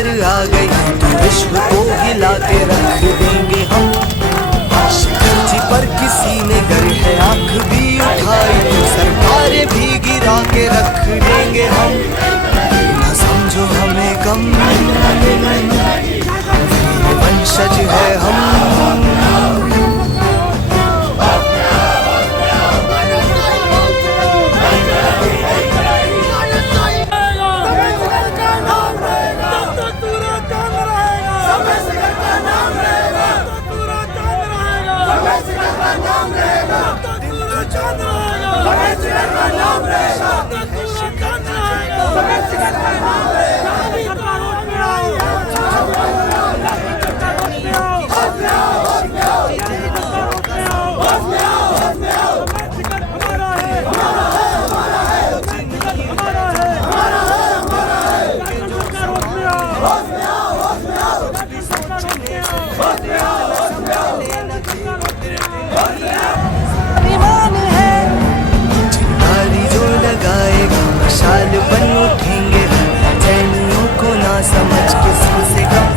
अगर आ गई तो विश्व को हिला के रख देंगे हम। शिखर पर किसी ने गर है आंख भी उठाई तो सरकारें भी गिरा के रख देंगे हम। ना समझो हमें कम, वंशज है हम। मशाल बन उठेंगे जैनियों को ना समझ किसी से कम।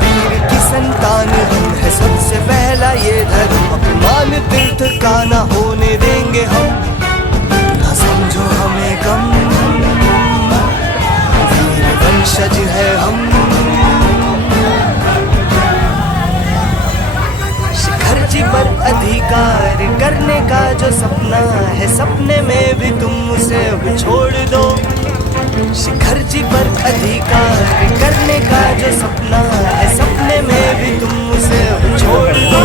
वीर की संतान हम है सबसे पहला ये धर्म, अपमान तीर्थ का ना होने देंगे हम। ना समझो हमें कम, वीर वंशज है हम। शिखर जी पर अधिकार करने का जो सपना है, सपने में भी तुम उसे अब छोड़ दो। शिखर जी पर अधिकार करने का जो सपना है, सपने में भी तुम उसे अब छोड़ दो।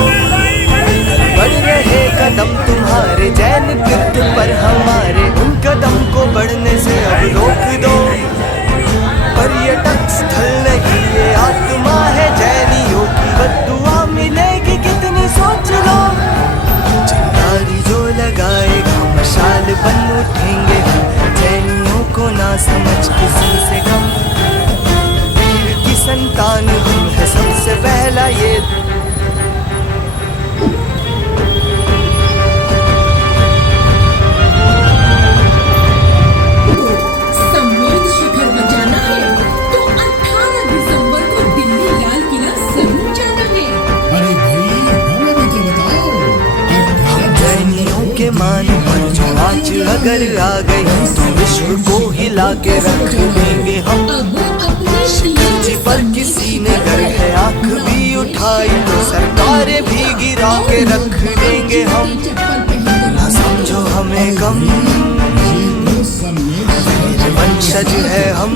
बढ़ रहे कदम तुम्हारे जैन तीर्थ पर हमारे, उन कदम को बढ़ने से अब रोक दो। पर्यटक स्थल नहीं ये आत्मा है जैनियों की, बद्दुआ मिलेगी कितनी सोच लो। चिंगारी जो लगाएगा मशाल बन उठेंगे जैनियों को ना समझ किसी से कम। वीर की संतान हम है सबसे पहला ये। मान पर जो आज अगर आ गई तो विश्व को हिला के रख देंगे हम। शिखर जी पर किसी ने गर है आंख भी उठाई तो सरकारें भी गिरा के रख देंगे हम। ना समझो हमें कम, वंशज है हम।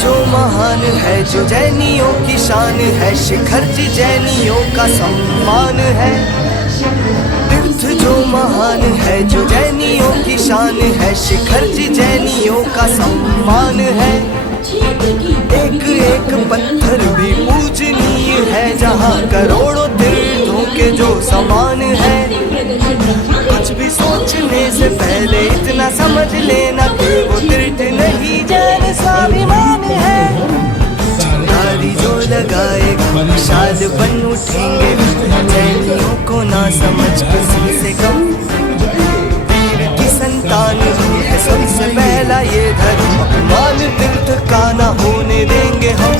जो महान है जो जैनियों की शान है, शिखर जी जैनियों का सम्मान है। तीर्थ जो महान है जो जैनियों की शान है, शिखर जी जैनियों का सम्मान है। एक एक पत्थर भी पूजनीय है, जहाँ करोड़ों तीर्थों के जो समान है। कुछ भी सोचने से पहले इतना समझ लेना कि वो तीर्थ नहीं जैन स्वाभिमान है। चिंगारी जो लगाएगा मशाल बन उठेंगे जैनियों को ना समझ किसी से कम। वीर की संतान है सबसे पहला ये धर्म, अपमान तीर्थ का ना होने देंगे हम।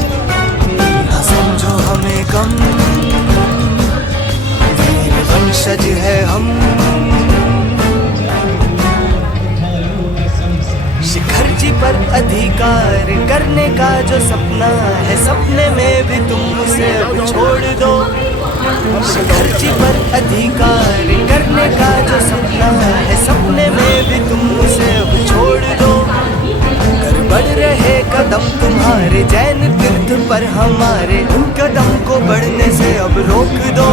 ना समझो हमें कम, वीर वंशज है हम। शिखर जी पर अधिकार करने का जो सपना है, सपने में भी तुम उसे अब छोड़ दो। शिखर जी पर अधिकार करने का जो सपना है, सपने में भी तुम उसे अब छोड़ दो। कर बढ़ रहे कदम तुम्हारे जैन तीर्थ पर हमारे, उन कदम को बढ़ने से अब रोक दो।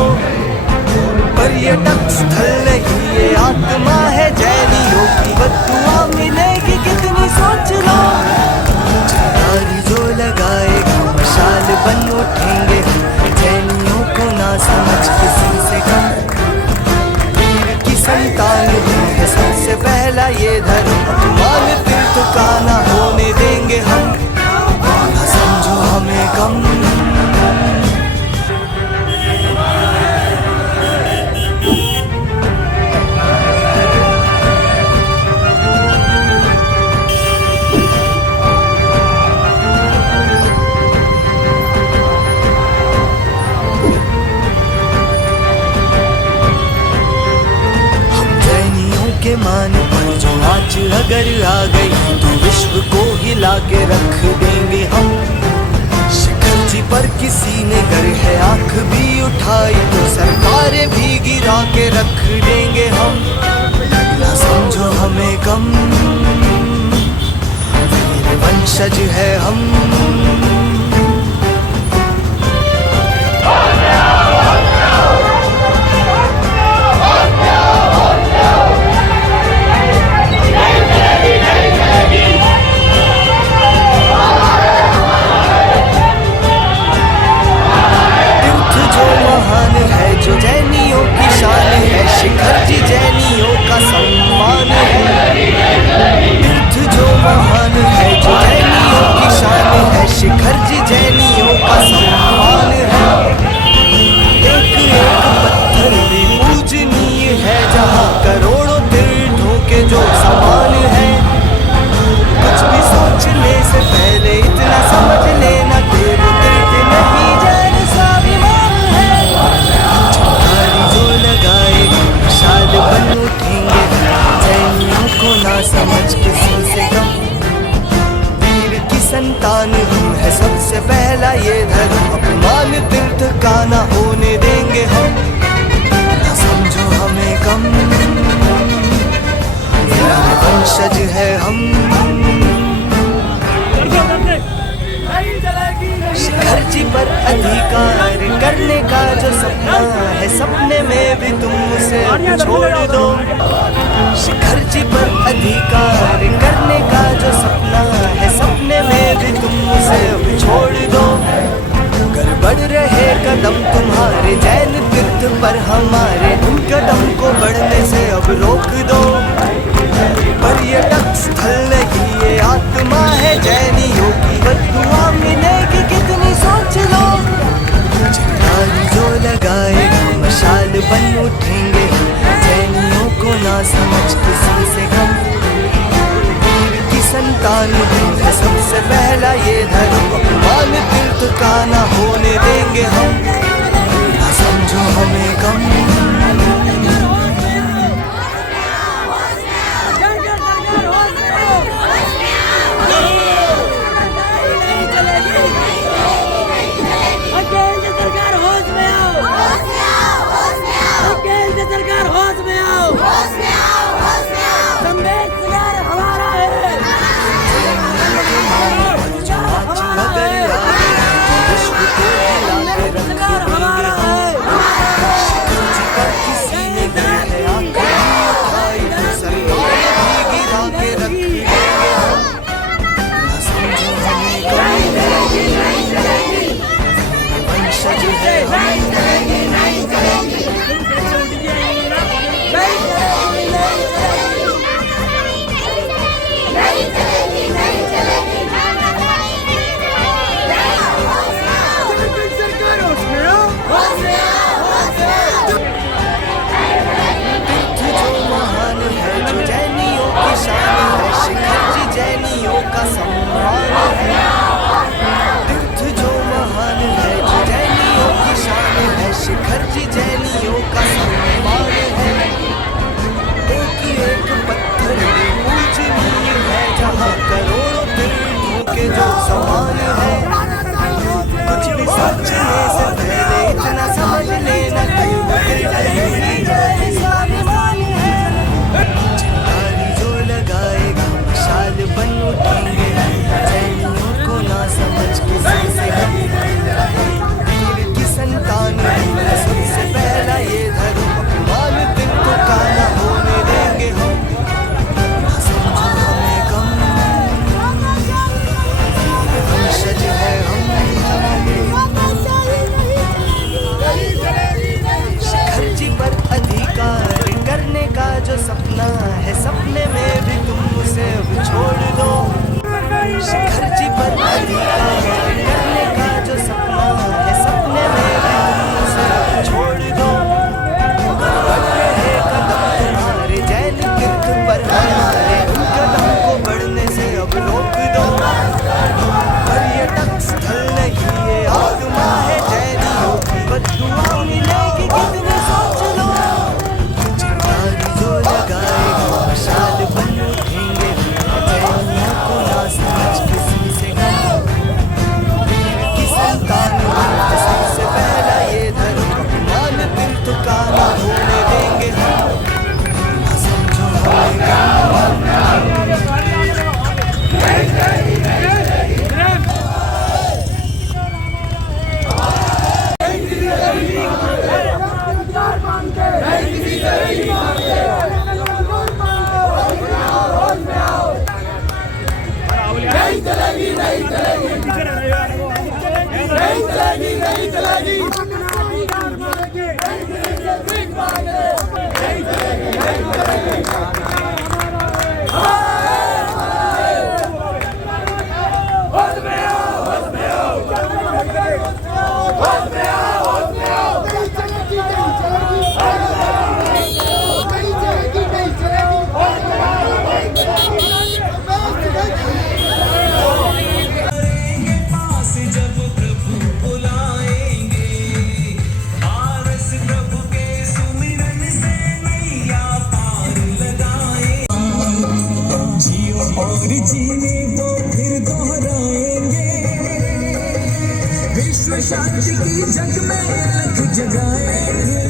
पर्यटक स्थल नहीं ये आत्मा है जैनियों की, बद्दुआ मिलेगी कितनी सोच लो। चिंगारी जो लगाएगा मशाल बन उठेंगे जैनियों को ना समझ किसी से कम। वीर की संतान है सबसे पहला ये धर्म, मान तीर्थ आसमान पर जो आँच अगर आ गई तो विश्व को हिला के रख देंगे हम। शिखर जी पर किसी ने गर है आंख भी उठाई तो सरकारें भी गिरा के रख देंगे हम। ना समझो हमें कम, वीर वंशज है हम। जो जैनियों की शान है, शिखर जी जैनियों का सम्मान है। तीर्थ जो महान है, जो जैनियों की शान है, शिखर जी जैनियों का सम्मान है। एक एक पत्थर भी पूजनीय है, जहाँ करोड़ों तीर्थों के जो समान है। कुछ भी सोचने से पहले इतना समझ लेना कि वो तीर्थ नहीं जैन स्वाभिमान है। जो लगाए शाल बन उठेंगे, जैनियों को ना समझ किसी से कम। वीर की संतान हम है सबसे पहला ये धर्म, अपमान तीर्थ का ना होने देंगे हम। ना समझो हमें कम, वीर वंशज है हम। शिखर जी पर अधिकार करने का जो सपना है, सपने में भी तुम उसे छोड़ दो। शिखर जी पर अधिकार करने का जो सपना है, सपने में भी तुम उसे छोड़ दो। अगर बढ़ रहे कदम तुम्हारे जैन तीर्थ पर हमारे, उन कदम को बढ़ने से अब रोक दो। पर्यटक स्थल नहीं ये आत्मा है जैनियों की, बदुआ मिलेगी कितनी सोच लो। चिंगारी जो लगाएगा मशाल बन उठेंगे, जैनियों को ना समझ किसी से कम। वीर की संतान है सबसे पहला ये धर्म, अपमान तीर्थ का ना होने देंगे हम। ना समझो हमें कम, का न होने देंगे हम, न समझो नहीं चलेगी। शांति की जग में अलख जगाएंगे।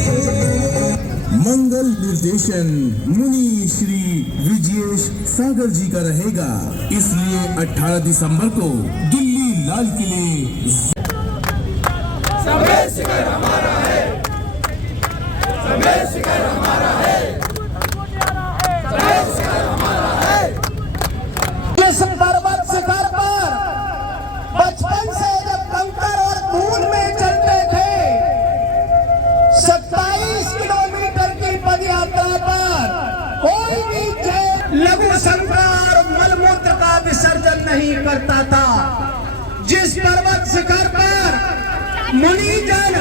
मंगल निर्देशन मुनि श्री विजयेश सागर जी का रहेगा, इसलिए 18 दिसंबर को दिल्ली लाल किले समय शिखर हमारा है, समय शिखर हमारा है, समय शिखर हमारा है। इस पर्वत शिखर पर बचपन से जब कंकर और धूल में चलते थे, 27 किलोमीटर की पदयात्रा पर कोई भी लघु संस्कार मलमूत्र का विसर्जन नहीं करता था। जिस पर्वत शिखर पर मुनिजन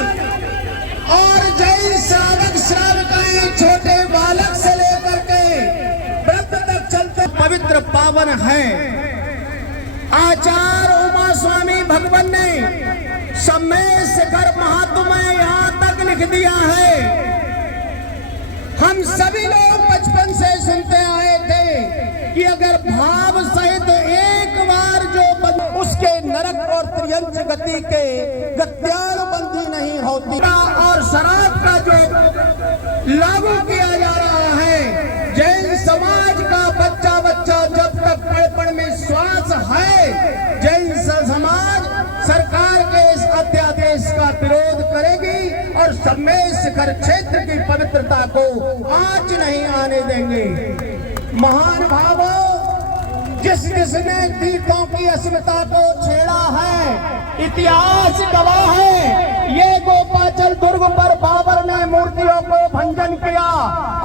और जैन श्रावक श्राविकाएं छोटे बालक से लेकर के वृद्ध तक चलते पवित्र पावन है। आचार्य उमा स्वामी भगवान ने समय शिखर महात्मा यहाँ तक लिख दिया है। हम सभी लोग बचपन से सुनते आए थे कि अगर भाव सहित एक बार जो उसके नरक और त्रियंच गति के गत्यार बंदी नहीं होती। और शराब का जो लागू किया जा रहा है, जैन समाज का बच्चा बच्चा जब तक पड़पड़ में श्वास है, जैन समाज सरकार के इस अध्यादेश का विरोध करेगी और समय शिखर क्षेत्र की पवित्रता को आंच नहीं आने देंगे। महान भावों, जिसने तीर्थों की अस्मिता को छेड़ा है, इतिहास गवाह है। ये गोपाचल दुर्ग पर बाबर ने मूर्तियों को भंजन किया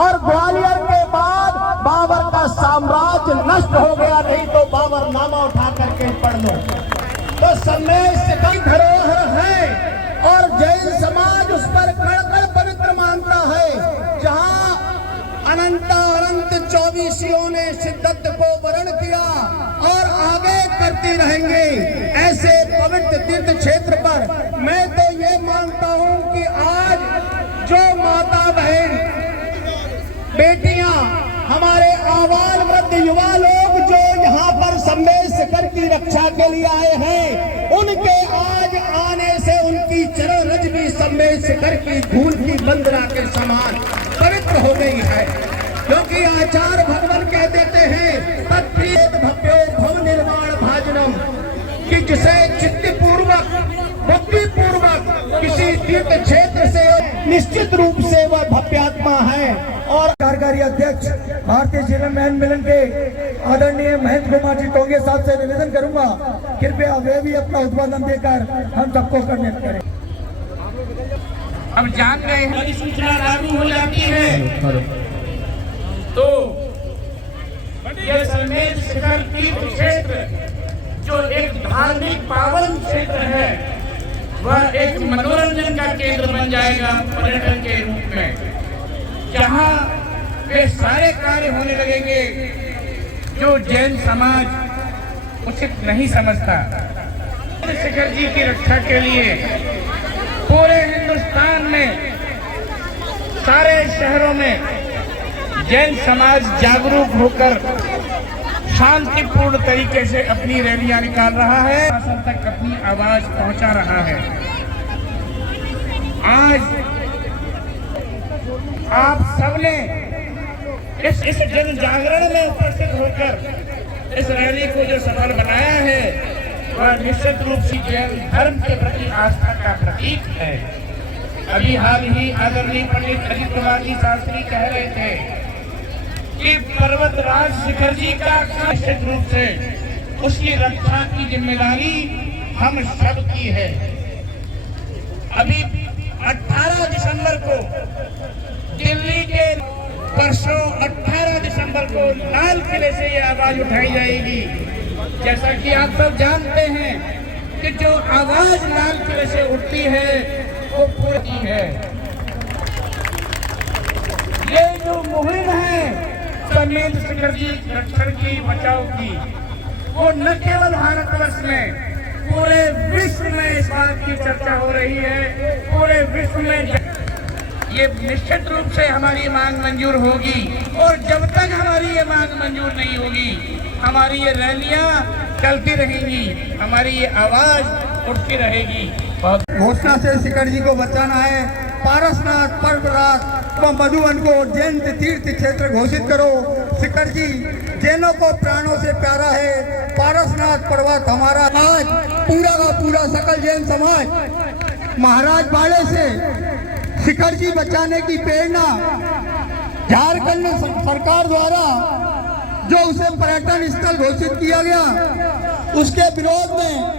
और ग्वालियर के बाद बाबर का साम्राज्य नष्ट हो गया। नहीं तो बाबर नामा उठा करके पढ़ लो। तो समय शिखर धरोहर है और जैन समाज उस पर कड़ पवित्र मानता है। जहां अनंत 24 ने शिद्दत को वर्ण किया और आगे करती रहेंगे। ऐसे पवित्र तीर्थ क्षेत्र पर मैं तो ये मानता हूं कि आज जो माता बहन बेटियां, हमारे आबाल वृद्ध युवा लोग जो यहाँ पर समय शिखर की रक्षा के लिए आए हैं, उनके आज आने से उनकी चरण रज भी समय शिखर की धूल की बंदरा के समान पवित्र हो गई है। क्योंकि आचार्य भगवान कह देते हैं तत्प्रियत भव्यो भव निर्माण भाजनम, कि जिसे चित्त पूर्वक भक्ति पूर्वक किसी तीर्थ क्षेत्र से निश्चित रूप से वह भव्यात्मा है। और कार्यकारी अध्यक्ष भारतीय चेयरमैन मिलन के आदरणीय महेंद्र कुमार जी टोंगे साहब से निवेदन करूंगा, कृपया वे भी अपना उद्बोधन देकर हम सबको करने करें। अब जान गए हैं सूचना लागू हो जाती है तो यह समय शिखर तीर्थ क्षेत्र जो एक धार्मिक पावन क्षेत्र है, वह एक मनोरंजन का केंद्र बन जाएगा पर्यटन के रूप में, जहां वे सारे कार्य होने लगेंगे जो जैन समाज उचित नहीं समझता। शिखर जी की रक्षा के लिए पूरे हिंदुस्तान में सारे शहरों में जैन समाज जागरूक होकर शांतिपूर्ण तरीके से अपनी रैलियां निकाल रहा है, शासन तक अपनी आवाज पहुंचा रहा है। आज आप सबने इस जन जागरण में उपस्थित होकर इस रैली को जो सफल बनाया है वह निश्चित रूप से जैन धर्म के प्रति आस्था का प्रतीक है। अभी हाल ही आदरणीय पंडित अजीत कुमार जी शास्त्री कह रहे थे कि पर्वतराज शिखर जी का निश्चित रूप से उसकी रक्षा की जिम्मेदारी हम सब की है। अभी 18 दिसंबर को दिल्ली के परसों 18 दिसंबर को लाल किले से ये आवाज उठाई जाएगी। जैसा कि आप सब जानते हैं कि जो आवाज लाल किले से उठती है वो पूरी है। ये जो मुहिम है समेत शिखर जी रक्षण की, बचाव की, वो न केवल भारतवर्ष में पूरे विश्व में इस बात की चर्चा हो रही है। पूरे विश्व में ये निश्चित रूप से हमारी मांग मंजूर होगी और जब तक हमारी ये मांग मंजूर नहीं होगी हमारी ये रैलियां चलती रहेंगी, हमारी ये आवाज उठती रहेगी। घोषणा से शिखर जी को बचाना है। पारसनाथ पर्वतराज व मधुवन को जैन तीर्थ क्षेत्र घोषित करो। शिखर जी जैनों को प्राणों से प्यारा है। पारसनाथ पर्वत हमारा। आज पूरा का पूरा सकल जैन समाज महाराज बाड़े से शिखर जी बचाने की प्रेरणा झारखंड में सरकार द्वारा जो उसे पर्यटन स्थल घोषित किया गया उसके विरोध में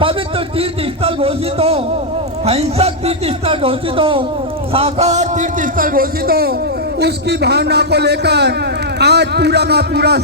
पवित्र तीर्थ स्थल घोषित हो, हिंसक तीर्थ स्थल घोषित हो, शाकाहार तीर्थ स्थल घोषित हो, उसकी भावना को लेकर आज पूरा का पूरा